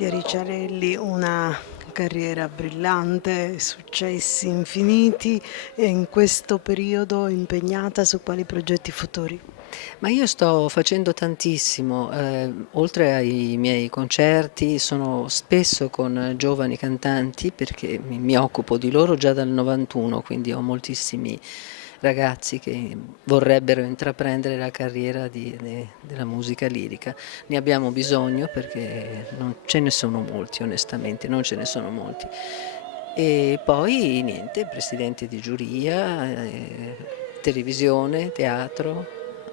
Katia Ricciarelli, una carriera brillante, successi infiniti e in questo periodo impegnata su quali progetti futuri? Ma io sto facendo tantissimo, oltre ai miei concerti sono spesso con giovani cantanti perché mi occupo di loro già dal 91, quindi ho moltissimi ragazzi che vorrebbero intraprendere la carriera della musica lirica. Ne abbiamo bisogno perché non ce ne sono molti, onestamente, non ce ne sono molti. E poi niente, presidente di giuria, televisione, teatro,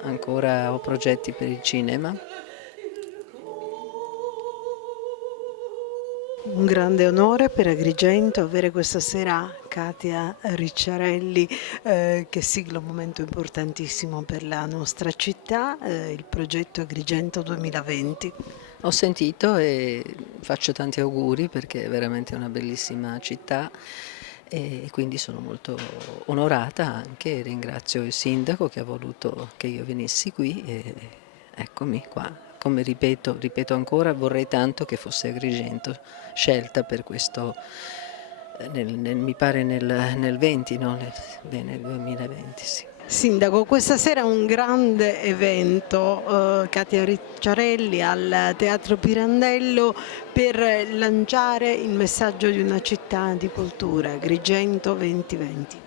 ancora ho progetti per il cinema. Un grande onore per Agrigento avere questa sera Katia Ricciarelli che sigla un momento importantissimo per la nostra città, il progetto Agrigento 2020. Ho sentito e faccio tanti auguri perché è veramente una bellissima città e quindi sono molto onorata anche, ringrazio il sindaco che ha voluto che io venissi qui e eccomi qua. Come ripeto ancora, vorrei tanto che fosse Agrigento scelta per questo, mi pare nel 20, no? Nel 2020, sì. Sindaco, questa sera un grande evento, Katia Ricciarelli al Teatro Pirandello per lanciare il messaggio di una città di cultura, Agrigento 2020.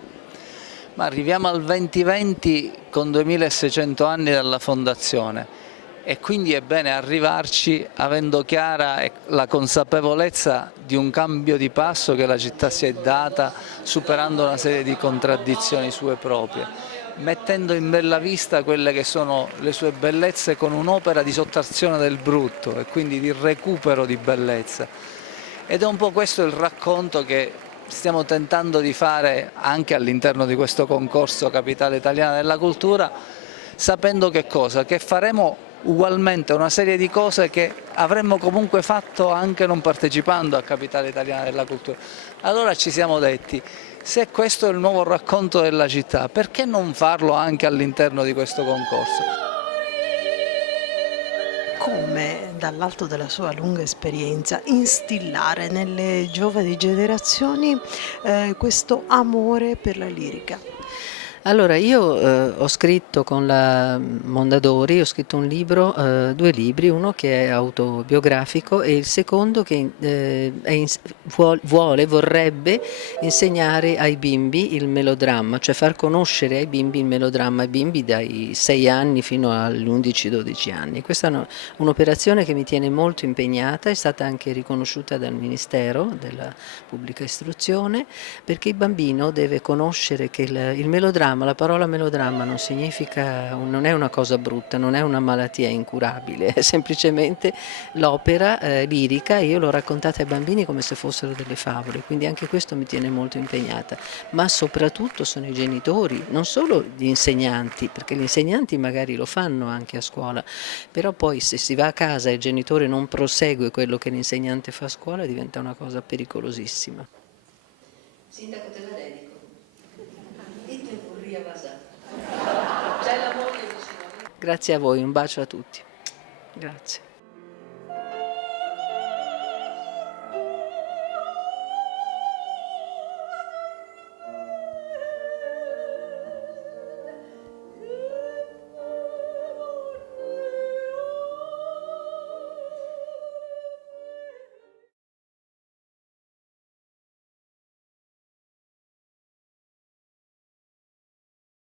Ma arriviamo al 2020 con 2600 anni dalla fondazione e quindi è bene arrivarci avendo chiara la consapevolezza di un cambio di passo che la città si è data, superando una serie di contraddizioni sue proprie, mettendo in bella vista quelle che sono le sue bellezze con un'opera di sottrazione del brutto e quindi di recupero di bellezza. Ed è un po' questo il racconto che stiamo tentando di fare anche all'interno di questo concorso Capitale Italiana della Cultura, sapendo che cosa? Che faremo ugualmente una serie di cose che avremmo comunque fatto anche non partecipando a Capitale Italiana della Cultura. Allora ci siamo detti, se questo è il nuovo racconto della città, perché non farlo anche all'interno di questo concorso? Come dall'alto della sua lunga esperienza instillare nelle giovani generazioni questo amore per la lirica? Allora, io ho scritto con la Mondadori, ho scritto un libro, due libri, uno che è autobiografico e il secondo che vorrebbe insegnare ai bimbi il melodramma, cioè far conoscere ai bimbi il melodramma, ai bimbi dai 6 anni fino agli 11-12 anni. Questa è un'operazione che mi tiene molto impegnata, è stata anche riconosciuta dal Ministero della Pubblica Istruzione, perché il bambino deve conoscere che il melodramma, la parola melodramma non significa, non è una cosa brutta, non è una malattia incurabile, è semplicemente l'opera lirica. Io l'ho raccontata ai bambini come se fossero delle favole, quindi anche questo mi tiene molto impegnata, ma soprattutto sono i genitori, non solo gli insegnanti, perché gli insegnanti magari lo fanno anche a scuola, però poi se si va a casa e il genitore non prosegue quello che l'insegnante fa a scuola diventa una cosa pericolosissima. Sindaco, te la dedico. Grazie a voi, un bacio a tutti. Grazie.